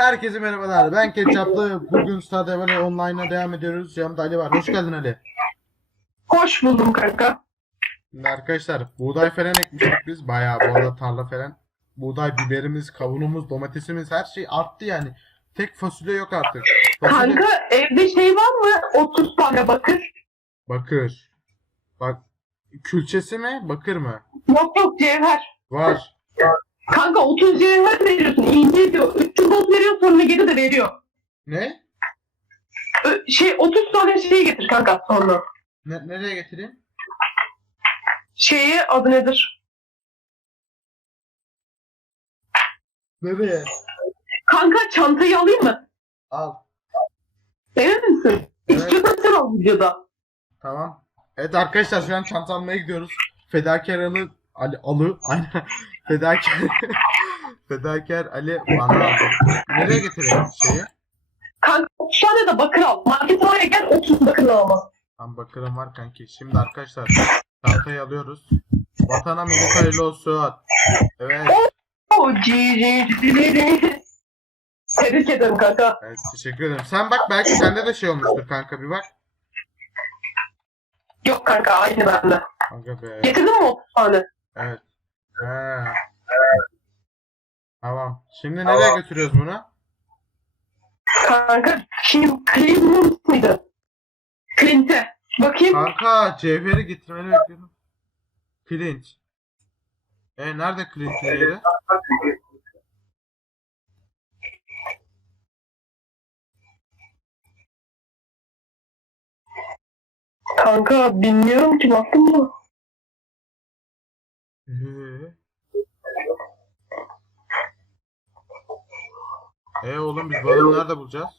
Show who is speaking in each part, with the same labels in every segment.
Speaker 1: Herkese merhabalar. Ben Ketçaplı. Bugün Stardew Valley Online'a devam ediyoruz. Yanımda Ali var. Hoş geldin Ali.
Speaker 2: Hoş buldum kanka.
Speaker 1: Şimdi arkadaşlar buğday falan ekmiştik biz. Bayağı bu arada tarla falan. Buğday, biberimiz, kavunumuz, domatesimiz her şey arttı yani. Tek fasulye yok artık. Fasulye...
Speaker 2: Kanka evde şey var mı? 30 tane bakır.
Speaker 1: Bakır. Bak külçesi mi? Bakır mı?
Speaker 2: Yok yok cevher.
Speaker 1: Var.
Speaker 2: Kanka 30 cevher veriyorsun. İnce diyor. 300 bot veriyor sonra geri de veriyor.
Speaker 1: Ne?
Speaker 2: Ö- Şey 30 tane şey getir kanka sonra.
Speaker 1: ne nereye getireyim?
Speaker 2: Şeyi adı nedir?
Speaker 1: Nereye?
Speaker 2: Kanka çantayı alayım mı?
Speaker 1: Al.
Speaker 2: Emin misin?
Speaker 1: Evet.
Speaker 2: İstiyorsan sen al videoda.
Speaker 1: Tamam. Evet arkadaşlar şu an çanta almaya gidiyoruz. Fedakar Ali, Ali Alı aynen. Fedakar Fedakar Ali bana aldı. Nereye getireyim şeyi?
Speaker 2: Kanka 30 tane de bakır al. Market oraya gel 30 bakır alma.
Speaker 1: Tam bakırım var kanki. Şimdi arkadaşlar çantayı alıyoruz. Vatana millet hayırlı olsun. Evet.
Speaker 2: O cici Tebrik ederim kanka.
Speaker 1: Evet teşekkür ederim. Sen bak belki sende de şey olmuştur kanka bir bak.
Speaker 2: Yok kanka aynı bende.
Speaker 1: Kanka be.
Speaker 2: Getirdin mi 30 tane?
Speaker 1: Evet. He. Tamam. Şimdi nereye götürüyoruz bunu?
Speaker 2: Kanka şimdi Cleveland mıydı? Clint'e. Bakayım.
Speaker 1: Kanka cevheri getirmeni bekliyorum. Clint. E nerede Clint'in yeri?
Speaker 2: Kanka bilmiyorum ki baktın mı?
Speaker 1: Ee? E oğlum biz adamı nerede bulacağız?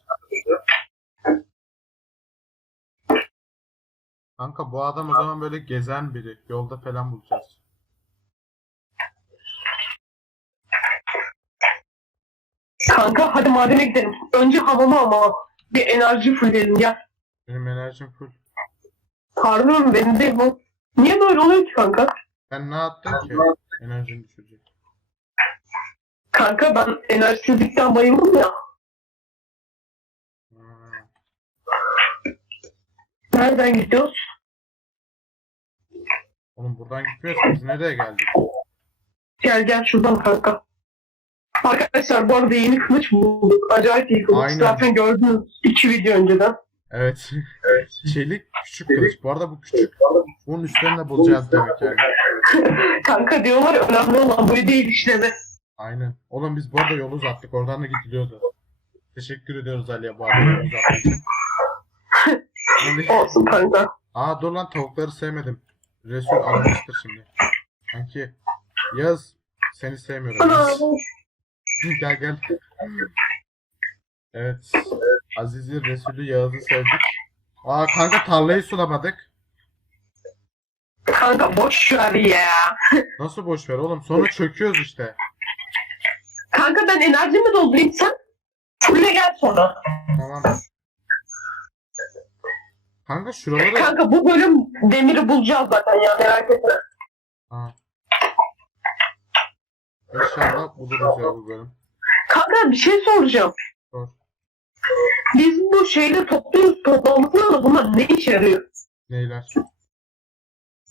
Speaker 1: Kanka bu adam o zaman böyle gezen biri. Yolda falan bulacağız.
Speaker 2: Kanka hadi madene gidelim. Önce havamı ama bir enerji fullleyelim gel.
Speaker 1: Benim enerjim full.
Speaker 2: Pardon benim değil bu. Niye böyle oluyor ki kanka?
Speaker 1: Sen ne yaptın ki? Enerjini düşürecek.
Speaker 2: Kanka ben enerjisizlikten bayıldım ya. Nereden gidiyoruz?
Speaker 1: Oğlum buradan gitmiyoruz. Biz nereye geldik?
Speaker 2: Gel gel şuradan kanka. Arkadaşlar bu arada yeni kılıç bulduk. Acayip iyi kılıç.
Speaker 1: Aynen.
Speaker 2: Zaten gördünüz iki video önceden.
Speaker 1: Evet. Çelik küçük kılıç. Bu arada bu küçük. Bunun üstlerinde bulacağız demek yani.
Speaker 2: Kanka diyorlar önemli olan bu değil işlemi.
Speaker 1: Aynen. Oğlum biz bu arada yolu uzattık. Oradan da gidiliyordu. Teşekkür ediyoruz Ali'ye bu arada yolu uzattığı için. Şimdi-
Speaker 2: Olsun kanka.
Speaker 1: Aa dur lan tavukları sevmedim. Resul almıştır şimdi. Sanki Yaz seni sevmiyorum. Yaz. gel gel. Evet. Aziz'i, Resul'ü, Yağız'ı sevdik. Aa kanka tarlayı sulamadık.
Speaker 2: Kanka boş ver ya.
Speaker 1: Nasıl boş ver oğlum? Sonra çöküyoruz işte.
Speaker 2: Kanka ben enerjimi doldurayım sen. Fulle gel sonra.
Speaker 1: Tamam. Kanka şuraları...
Speaker 2: Kanka bu bölüm demiri bulacağız zaten ya merak etme.
Speaker 1: Ha. İnşallah buluruz ya bu bölüm.
Speaker 2: Kanka bir şey soracağım.
Speaker 1: Sor.
Speaker 2: Biz bu şeyleri topluyoruz toplamamızda da bunlar ne işe yarıyor?
Speaker 1: Neyler?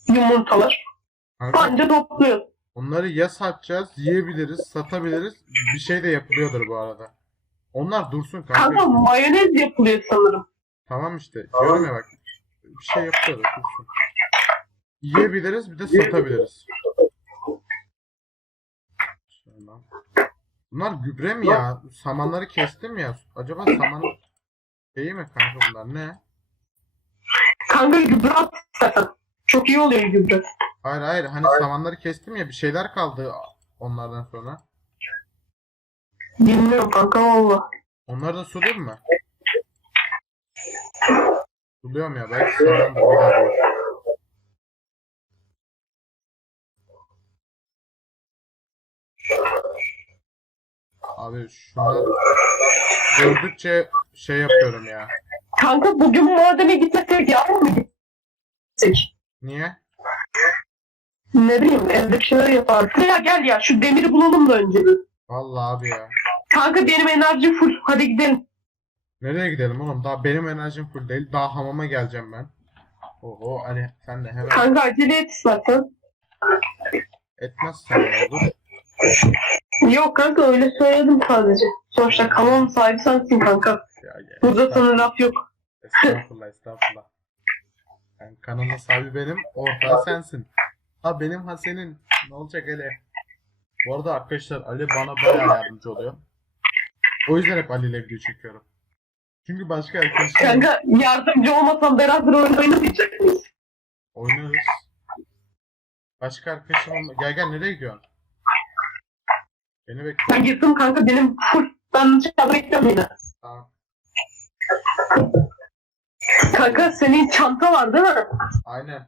Speaker 2: Yumurtalar.
Speaker 1: Kanka
Speaker 2: Anca topluyoruz.
Speaker 1: onları ya satacağız, yiyebiliriz, satabiliriz. Bir şey de yapılıyordur bu arada. Onlar dursun kanka.
Speaker 2: Kanka mayonez yapılıyor sanırım.
Speaker 1: Tamam işte. Ya bak. Bir şey yapıyoruz. Dursun. Yiyebiliriz bir de satabiliriz. Bunlar gübre mi ya? Samanları kestim ya. Acaba saman şeyi mi kanka bunlar ne?
Speaker 2: Kanka gübre at zaten. Çok iyi oluyor gübre.
Speaker 1: Hayır hayır hani samanları kestim ya bir şeyler kaldı onlardan sonra.
Speaker 2: Bilmiyorum kanka valla.
Speaker 1: Onları da sulayayım mı? Suluyorum ya belki saman da bir daha olur. Abi şunlar gördükçe şey yapıyorum ya.
Speaker 2: Kanka bugün madene gitmesek yarın mı gitsek?
Speaker 1: Niye?
Speaker 2: Ne bileyim evde bir şeyler yaparız. Ya gel ya şu demiri bulalım da önce bir.
Speaker 1: Vallahi abi ya.
Speaker 2: Kanka benim enerjim full. Hadi gidelim.
Speaker 1: Nereye gidelim oğlum? Daha benim enerjim full değil. Daha hamama geleceğim ben. Oho Ali sen de hemen
Speaker 2: Kanka acele et istersen.
Speaker 1: etmezsen ne olur.
Speaker 2: Yok kanka öyle söyledim sadece. Sonuçta kanalın sahibi sensin kanka.
Speaker 1: Ya, ya,
Speaker 2: Burada
Speaker 1: estağfurullah,
Speaker 2: sana laf yok.
Speaker 1: estağfurullah estağfurullah. Yani kanalın sahibi benim, ortağı sensin. Ha benim ha senin. Ne olacak Ali? Bu arada arkadaşlar Ali bana bayağı yardımcı oluyor. O yüzden hep Ali ile video çekiyorum. Çünkü başka arkadaşlar
Speaker 2: Kanka yardımcı olmasam beraber oyun oynamayacak mıyız?
Speaker 1: oynarız. Başka arkadaşım olma- Gel gel nereye gidiyorsun? Beni bekle.
Speaker 2: Ben gittim kanka benim full. Ben dışarıda bekliyorum yine.
Speaker 1: Tamam.
Speaker 2: Kanka senin çanta var değil mi?
Speaker 1: Aynen.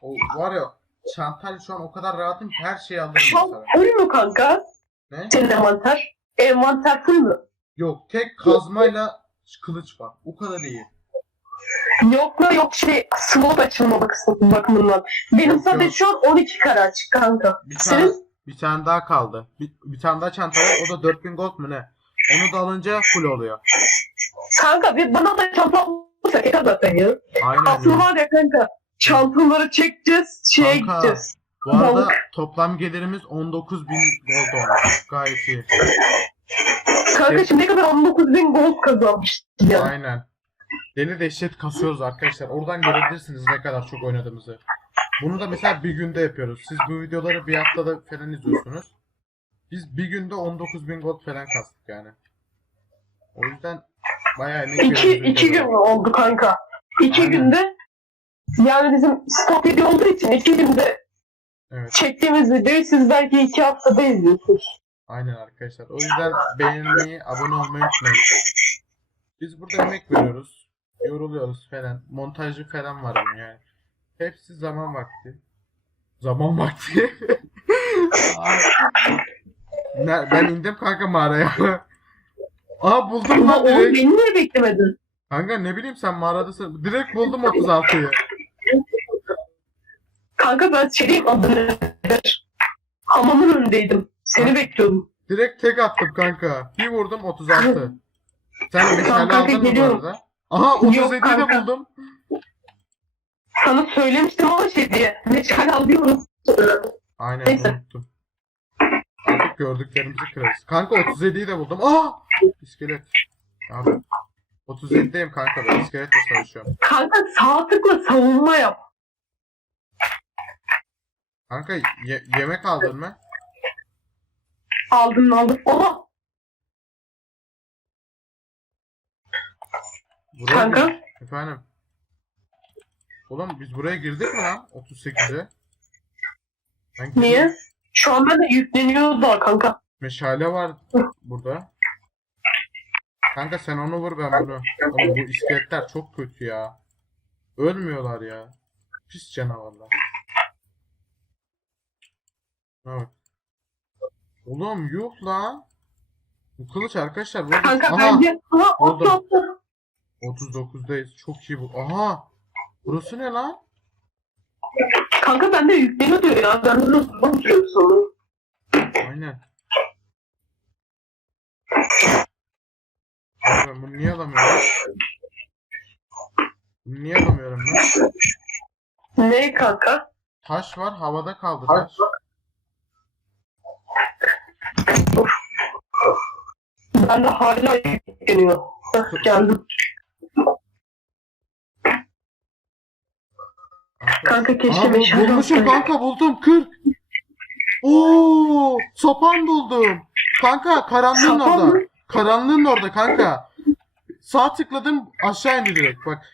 Speaker 1: O var ya çantayla şu an o kadar rahatım ki her şeyi alırım
Speaker 2: Şu an
Speaker 1: mesela.
Speaker 2: full mü kanka?
Speaker 1: Ne?
Speaker 2: Senin envanter. Envanter full mü?
Speaker 1: Yok tek kazmayla kılıç var. O kadar iyi.
Speaker 2: Yok mu yok şey slot açılma bakımından. bakımından. Benim
Speaker 1: Yok,
Speaker 2: sadece
Speaker 1: yok.
Speaker 2: şu an 12 kare açık kanka.
Speaker 1: Bir tane,
Speaker 2: Senin
Speaker 1: bir tane daha kaldı. Bir, bir tane daha çanta var. O da 4000 gold mu ne? Onu da alınca full oluyor.
Speaker 2: kanka bir bana da çanta olursa yeter zaten ya.
Speaker 1: Aynen.
Speaker 2: Aslında
Speaker 1: öyle.
Speaker 2: var ya kanka çantaları çekeceğiz şeye
Speaker 1: Kanka.
Speaker 2: gideceğiz.
Speaker 1: Bu arada
Speaker 2: balık.
Speaker 1: toplam gelirimiz 19.000 gold olmuş. Gayet iyi.
Speaker 2: Kanka şimdi ne kadar 19 bin gold kazanmış ya.
Speaker 1: Aynen. Deli dehşet kasıyoruz arkadaşlar. Oradan görebilirsiniz ne kadar çok oynadığımızı. Bunu da mesela bir günde yapıyoruz. Siz bu videoları bir haftada falan izliyorsunuz. Biz bir günde 19.000 gold falan kastık yani. O yüzden bayağı emek
Speaker 2: İki, iki gün oldu kanka. İki
Speaker 1: Aynen.
Speaker 2: günde yani bizim stok video olduğu için iki günde
Speaker 1: Evet.
Speaker 2: çektiğimiz videoyu siz belki iki haftada izliyorsunuz.
Speaker 1: Aynen arkadaşlar. O yüzden beğenmeyi, abone olmayı unutmayın. Biz burada emek veriyoruz. Yoruluyoruz falan. Montajı falan var yani. Hepsi zaman vakti. Zaman vakti. Ben indim kanka mağaraya. Aa buldum
Speaker 2: Ama
Speaker 1: lan
Speaker 2: oğlum
Speaker 1: direkt.
Speaker 2: beni niye beklemedin?
Speaker 1: Kanka ne bileyim sen mağaradasın. Direkt buldum 36'yı.
Speaker 2: Kanka ben şeyim adını Hamamın önündeydim. Seni bekliyordum.
Speaker 1: Direkt tek attım kanka. Bir vurdum 36. Sen meşale
Speaker 2: kanka,
Speaker 1: aldın mı bu
Speaker 2: geliyorum.
Speaker 1: arada? Aha 37'yi de
Speaker 2: kanka.
Speaker 1: buldum.
Speaker 2: Sana söylemiştim ama şey diye. Meşale alıyorum.
Speaker 1: Aynen
Speaker 2: Neyse.
Speaker 1: unuttum. Artık gördüklerimizi kırarız. Kanka 37'yi de buldum. Aa! İskelet. Abi. 37'deyim kanka ben iskeletle savaşıyorum.
Speaker 2: Kanka sağ tıkla savunma yap.
Speaker 1: Kanka ye- yemek aldın mı?
Speaker 2: Aldın aldın. Oha
Speaker 1: Buraya
Speaker 2: kanka.
Speaker 1: gir- Efendim. Oğlum biz buraya girdik mi lan? 38'e. Ben girdim.
Speaker 2: Niye? Şu an ben de yükleniyor da kanka.
Speaker 1: Meşale var burada. Kanka sen onu vur ben bunu. Oğlum bu iskeletler çok kötü ya. Ölmüyorlar ya. Pis canavarlar. Evet. Oğlum yuh lan. Bu kılıç arkadaşlar. burada-
Speaker 2: Kanka
Speaker 1: Aha
Speaker 2: bence... Aha
Speaker 1: Oldu.
Speaker 2: atla atla.
Speaker 1: 39'dayız. Çok iyi bu. Aha. Burası ne lan?
Speaker 2: Kanka bende yükleniyor diyor ya. Ben de nasıl bakıyorum sana.
Speaker 1: Aynen. Ben bunu niye alamıyorum? Bunu niye alamıyorum lan?
Speaker 2: Ne kanka?
Speaker 1: Taş var, havada kaldı taş.
Speaker 2: Ben de hala yükleniyor. Heh, geldim. Kanka keşke
Speaker 1: Aa, bu- bulmuşum kanka buldum 40. Oo, sapan buldum. Kanka karanlığın
Speaker 2: Sapan
Speaker 1: orada.
Speaker 2: mı?
Speaker 1: Karanlığın orada kanka. Sağ tıkladım aşağı indi direkt bak.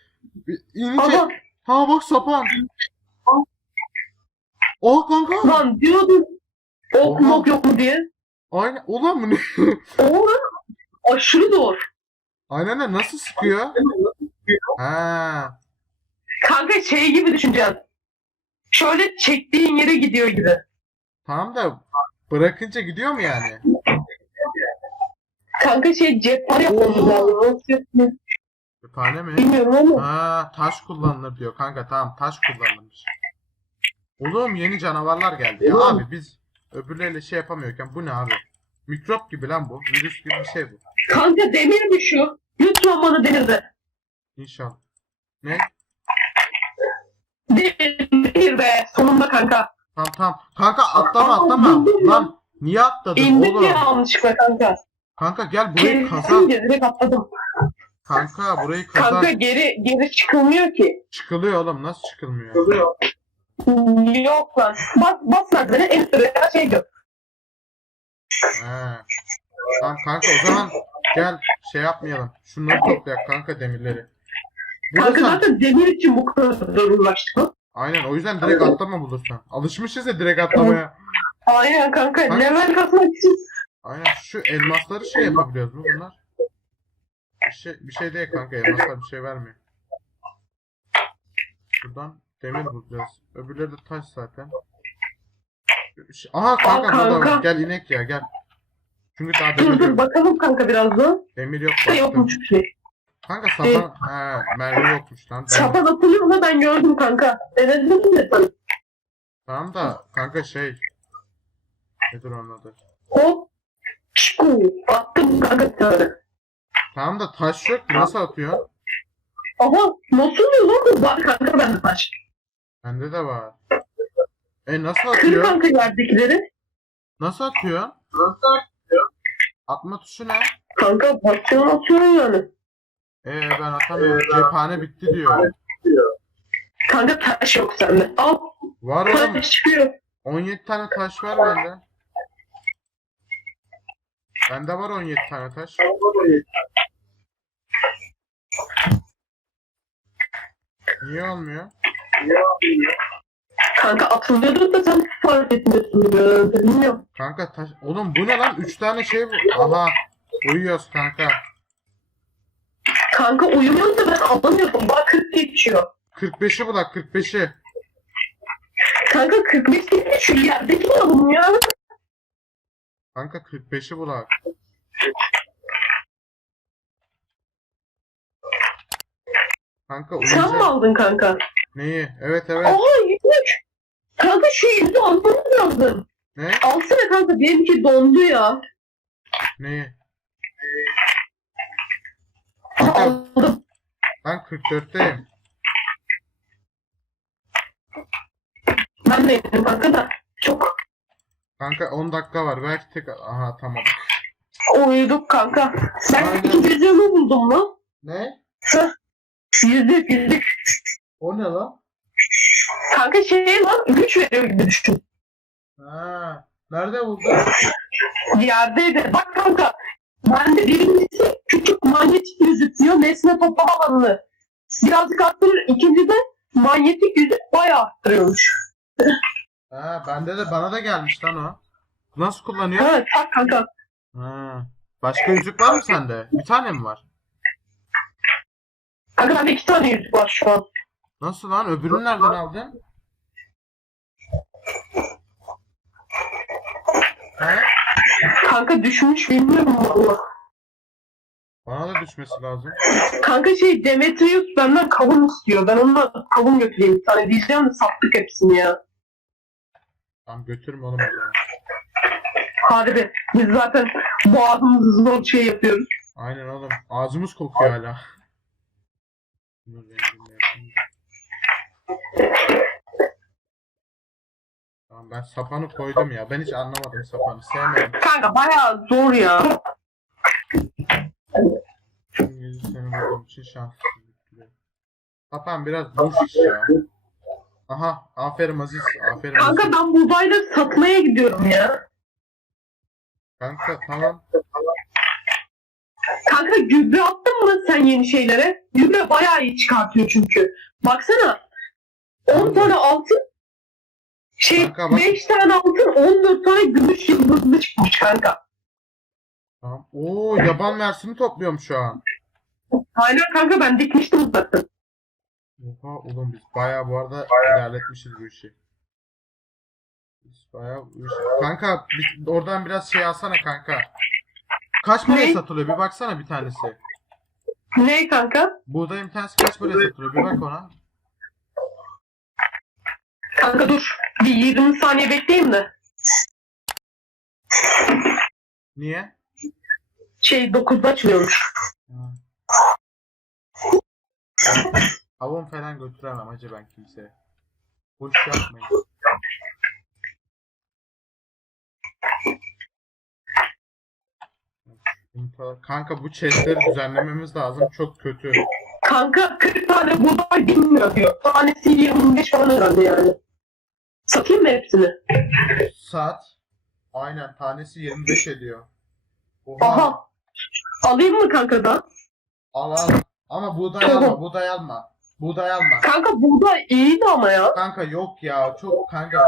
Speaker 1: İnince ha bak sapan. Oh kanka.
Speaker 2: lan diyordum. Ok
Speaker 1: Oha.
Speaker 2: mok yok mu diye.
Speaker 1: Aynen. Ulan bu ne?
Speaker 2: Oğlum aşırı zor.
Speaker 1: Aynen de nasıl sıkıyor? Ha.
Speaker 2: Kanka şey gibi düşüneceksin. Şöyle çektiğin yere gidiyor gibi.
Speaker 1: Tamam da bırakınca gidiyor mu yani?
Speaker 2: Kanka şey cephane yapmamız
Speaker 1: Oo.
Speaker 2: lazım.
Speaker 1: Bir tane mi?
Speaker 2: bilmiyorum ama.
Speaker 1: Ha, taş kullanılır diyor kanka. Tamam taş kullanılmış. Oğlum yeni canavarlar geldi ya. Abi biz öbürleriyle şey yapamıyorken bu ne abi? Mikrop gibi lan bu. Virüs gibi bir şey bu.
Speaker 2: Kanka demir mi şu? Lütfen bana demir de.
Speaker 1: İnşallah. Ne?
Speaker 2: Demir be. Sonunda kanka.
Speaker 1: Tamam tamam. Kanka atlama atlama. Lan niye atladın
Speaker 2: İndik
Speaker 1: oğlum?
Speaker 2: ya yanlışlıkla kanka.
Speaker 1: Kanka gel burayı kazan.
Speaker 2: Kesince direkt atladım.
Speaker 1: Kanka burayı kazan.
Speaker 2: Kanka geri geri çıkılmıyor ki.
Speaker 1: Çıkılıyor oğlum. Nasıl çıkılmıyor?
Speaker 2: Yok lan. Bas, bas merdivene en sıraya şey gör.
Speaker 1: He. Tamam kanka o zaman gel şey yapmayalım. Şunları toplayak kanka demirleri.
Speaker 2: Kanka
Speaker 1: Bulursan,
Speaker 2: zaten demir için bu kadar uğraştık
Speaker 1: aynen o yüzden direkt atlama bulursan. Alışmışız ya direkt atlamaya.
Speaker 2: Aynen kanka.
Speaker 1: Kanka-
Speaker 2: Level kasmak için.
Speaker 1: Aynen şu elmasları şey yapabiliyoruz mu bunlar? Bir şey, bir şey değil kanka elmaslar bir şey vermiyor. Buradan demir bulacağız. Öbürleri de taş zaten. Ş- Aha kanka
Speaker 2: Aa,
Speaker 1: burada var.
Speaker 2: kanka.
Speaker 1: Gel inek ya gel. Çünkü daha
Speaker 2: Dur
Speaker 1: demir
Speaker 2: dur
Speaker 1: yok.
Speaker 2: bakalım kanka birazdan.
Speaker 1: Demir yok
Speaker 2: Da
Speaker 1: baktım.
Speaker 2: yokmuş bir şey.
Speaker 1: Kanka sapan he mermi yokmuş lan. Ben-
Speaker 2: Sapan atılıyor mu ben gördüm kanka. Denedim de sen.
Speaker 1: Tamam da kanka şey. Nedir onun adı?
Speaker 2: Hop. Çiku. Attım kanka tane.
Speaker 1: Tamam da taş yok ki nasıl atıyor?
Speaker 2: Aha nasıl oluyor lan bu? Var kanka bende taş.
Speaker 1: Bende de var. E nasıl
Speaker 2: Kır
Speaker 1: atıyor?
Speaker 2: kanka yerdekileri.
Speaker 1: Nasıl atıyor? Atma tuşu ne?
Speaker 2: Kanka basıyorsun atıyorsun yani.
Speaker 1: Ee ben atamıyorum. Cephane bitti diyor.
Speaker 2: Kanka taş yok sende. Al
Speaker 1: Var oğlum.
Speaker 2: taş çıkıyor.
Speaker 1: 17 tane taş var bende. Bende var 17 tane taş. Niye olmuyor?
Speaker 2: Kanka atılıyordu da sen fark etmiyorsun. Bilmiyorum.
Speaker 1: Kanka taş... Oğlum bu ne lan? 3 tane şey bu. Aha. Uyuyoruz kanka.
Speaker 2: Kanka uyumuyorsun da ben anlamıyorum. Bak 40 geçiyor.
Speaker 1: 45'i bulak 45'i.
Speaker 2: Kanka 45 değil de şu yerdeki ne oğlum ya?
Speaker 1: Kanka 45'i bulak. Kanka
Speaker 2: Sen mi
Speaker 1: uyuyacak.
Speaker 2: aldın kanka?
Speaker 1: Neyi? Evet evet.
Speaker 2: Oha yüzük. Kanka şu yüzüğü almamız lazım.
Speaker 1: Ne?
Speaker 2: Alsana kanka benimki dondu ya.
Speaker 1: Neyi?
Speaker 2: Aldım.
Speaker 1: ben 44'teyim.
Speaker 2: Ben de kanka da. Çok
Speaker 1: Kanka 10 dakika var. Belki tek... Aha tamam.
Speaker 2: uyuduk kanka. Ben
Speaker 1: Aynen.
Speaker 2: iki yüzüğümü buldum lan.
Speaker 1: Ne?
Speaker 2: Heh. Yüzük yüzük.
Speaker 1: O ne lan?
Speaker 2: Kanka şey lan güç veriyor gibi düşün.
Speaker 1: Ha. Nerede buldun?
Speaker 2: Yerdeydi. Bak kanka. Bende birincisi küçük manyetik yüzük diyor. Nesne toplama alanını. Birazcık arttırır. İkinci de manyetik yüzük bayağı arttırıyormuş.
Speaker 1: Ha bende de bana da gelmiş lan o. Nasıl kullanıyor?
Speaker 2: Evet bak kanka.
Speaker 1: Ha. Başka yüzük var mı sende? Bir tane mi var?
Speaker 2: Kanka bende iki tane yüzük var şu an.
Speaker 1: Nasıl lan? Öbürünü nereden aldın? Ha?
Speaker 2: Kanka düşmüş bilmiyorum valla.
Speaker 1: Bana da düşmesi lazım.
Speaker 2: Kanka şey Demetrius benden kavun istiyor. Ben onunla kavun götüreyim. Tane diyeceğim de sattık hepsini ya.
Speaker 1: Tamam götürme oğlum o zaman.
Speaker 2: Harbi. Biz zaten boğazımızı zor şey yapıyoruz.
Speaker 1: Aynen oğlum. Ağzımız kokuyor hala. Bunu rengini yapayım da. Tamam ben sapanı koydum ya. Ben hiç anlamadım sapanı. Sevmedim.
Speaker 2: Kanka bayağı zor ya.
Speaker 1: Seni bulduğum için şanslısın. Sapan biraz boş iş ya. Aha aferin Aziz. Aferin
Speaker 2: Kanka
Speaker 1: Aziz.
Speaker 2: ben buğdayları satmaya gidiyorum ya.
Speaker 1: Kanka tamam.
Speaker 2: Kanka gübre attın mı sen yeni şeylere? Gübre bayağı iyi çıkartıyor çünkü. Baksana. 10 tane altın şey
Speaker 1: Kanka bak-
Speaker 2: 5 tane altın 14 tane gümüş yıldızlı çıkmış kanka.
Speaker 1: Tamam. Oo yaban mersini topluyorum şu an.
Speaker 2: Aynen kanka ben dikmiştim zaten.
Speaker 1: Oha oğlum biz bayağı bu arada ilerletmişiz bu işi. Biz bayağı bu işi. Kanka bir- oradan biraz şey alsana kanka. Kaç paraya
Speaker 2: Ne?
Speaker 1: satılıyor? Bir baksana bir tanesi.
Speaker 2: Ne kanka?
Speaker 1: Buğdayın tanesi kaç paraya satılıyor? Bir bak ona.
Speaker 2: Kanka dur. Bir 20 saniye bekleyeyim de.
Speaker 1: Niye?
Speaker 2: Şey 9'da açılıyormuş.
Speaker 1: Ha. Avon falan götüremem hacı ben kimseye. Boş yapmayın. Kanka bu chestleri düzenlememiz lazım. Çok kötü.
Speaker 2: Kanka 40 tane buğday bilmiyor diyor. Tanesi 25 falan herhalde yani. Satayım mı hepsini?
Speaker 1: Saat. Aynen tanesi 25 ediyor. Oha.
Speaker 2: Aha. Alayım mı kankadan?
Speaker 1: Al al. Ama buğday alma, buğday alma. Buğday alma.
Speaker 2: Kanka buğday iyiydi ama ya.
Speaker 1: Kanka yok ya, çok kanka.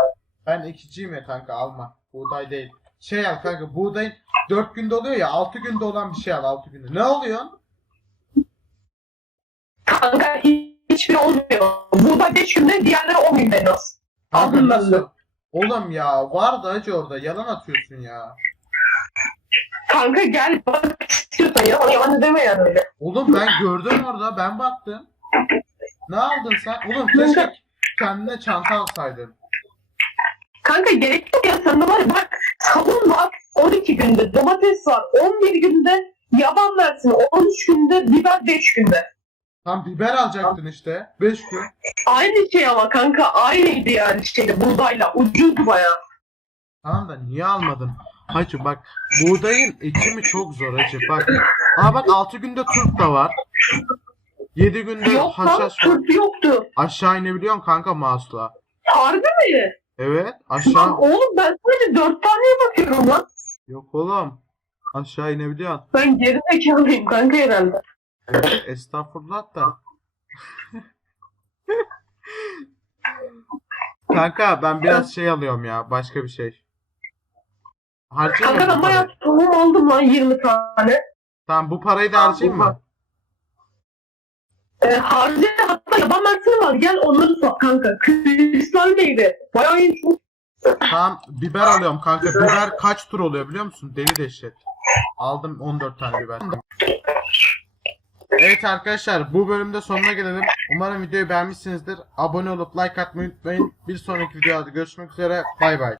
Speaker 1: Ben ekiciyim ya kanka alma. Buğday değil. Şey al kanka, buğdayın 4 günde oluyor ya, 6 günde olan bir şey al 6 günde. Ne oluyor?
Speaker 2: Kanka hiçbir olmuyor. Buğday 5 günde diğerleri 10 günde az.
Speaker 1: Kanka
Speaker 2: Aldım ben de.
Speaker 1: nasıl? Oğlum ya, vardı hacı orada. Yalan atıyorsun ya.
Speaker 2: Kanka gel bak istiyorsan ya. Yalan deme yani öyle.
Speaker 1: Oğlum ben gördüm orada, ben baktım. Ne aldın sen? Oğlum keşke kendine çanta alsaydın.
Speaker 2: Kanka gerek yok ya sende var bak kavun var 12 günde domates var 11 günde yaban versin 13 günde biber 5 günde.
Speaker 1: Tam biber alacaktın işte. 5 gün.
Speaker 2: Aynı şey ama kanka aynıydı yani şeyde buğdayla ucuzdu baya.
Speaker 1: Tamam da niye almadın? Hacı bak buğdayın ekimi çok zor hacı bak. Aa bak 6 günde turp da var. 7 günde
Speaker 2: Yok lan
Speaker 1: haşhaş var.
Speaker 2: turp yoktu.
Speaker 1: Aşağı inebiliyorsun kanka mouse'la.
Speaker 2: Harbi mi?
Speaker 1: Evet aşağı.
Speaker 2: Oğlum ben sadece 4 taneye bakıyorum lan.
Speaker 1: Yok oğlum. Aşağı inebiliyorsun.
Speaker 2: Ben geri zekalıyım kanka herhalde.
Speaker 1: Evet, estağfurullah da. Kanka ben biraz şey alıyorum ya başka bir şey. Harcayayım
Speaker 2: Kanka
Speaker 1: mı
Speaker 2: ben
Speaker 1: bu parayı?
Speaker 2: bayağı tohum aldım lan 20 tane.
Speaker 1: Tamam bu parayı da harcayayım mı?
Speaker 2: Ee, harcı hatta yaban mersini var gel onları sat kanka. Kristal meyve. Bayağı iyi.
Speaker 1: Tamam biber alıyorum kanka. Biber kaç tur oluyor biliyor musun? Deli dehşet. Aldım 14 tane biber. Evet arkadaşlar bu bölümde sonuna gelelim. Umarım videoyu beğenmişsinizdir. Abone olup like atmayı unutmayın. Bir sonraki videoda görüşmek üzere. Bay bay.